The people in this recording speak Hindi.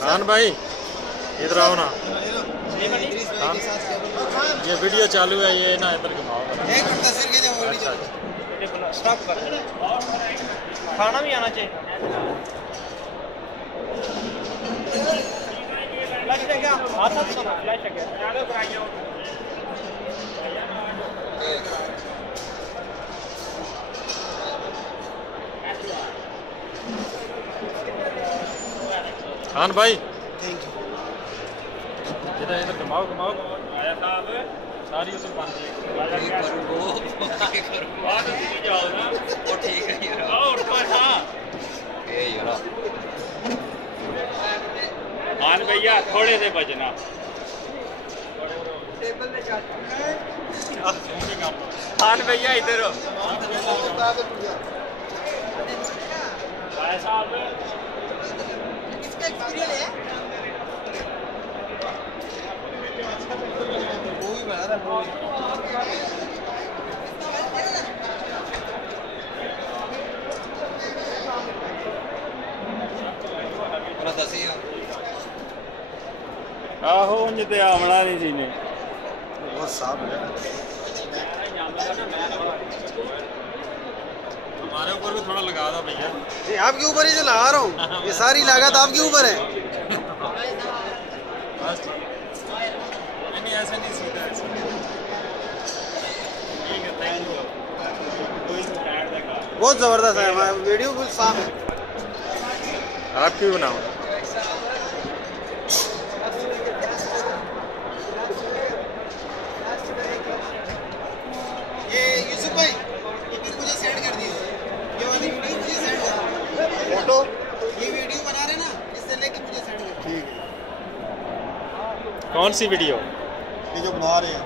खान भाई इधर आओ ना। ये वीडियो चालू है, ये ना इधर घुमाओ। एक मिनट तस्वीर खींचे, वो वीडियो स्टॉप कर। खाना भी आना चाहिए। फ्लैश है क्या? हाथ हाथ सुना, फ्लैश है क्या? खान भाई थैंक यू। इधर इधर घुमाओ घुमाओ। आया साहब सारी उसे बंद है। जाओ ना वो ठीक है यार। और तो हां ए यार खान भैया थोड़े से बचना। टेबल पे चल खान भैया इधर हो। आया साहब इसका एक्सपीरियंस है। वो भी बना था वो। और दसिया आहो उन्हें ते आमना नहीं जी ने बहुत साफ है। हमारे ऊपर भी थोड़ा लगा दो भैया। ये आपके ऊपर ही जो लगा रहा हूँ, ये सारी लागत आपके ऊपर है। नहीं ऐसा नहीं, सीधा ऐसा ठीक है। Thank you. बहुत जबरदस्त है, हमारा वीडियो बिल्कुल साफ है। आप क्यों बनाओ? ये यूसुफ भाई ये फिर मुझे सेंड कर दियो, ये वाली वीडियो मुझे सेंड कर। फोटो ये वीडियो बना रहे ना, इससे लेके मुझे सेंड कर। ठीक है। कौन सी वीडियो? ये जो बना रहे हैं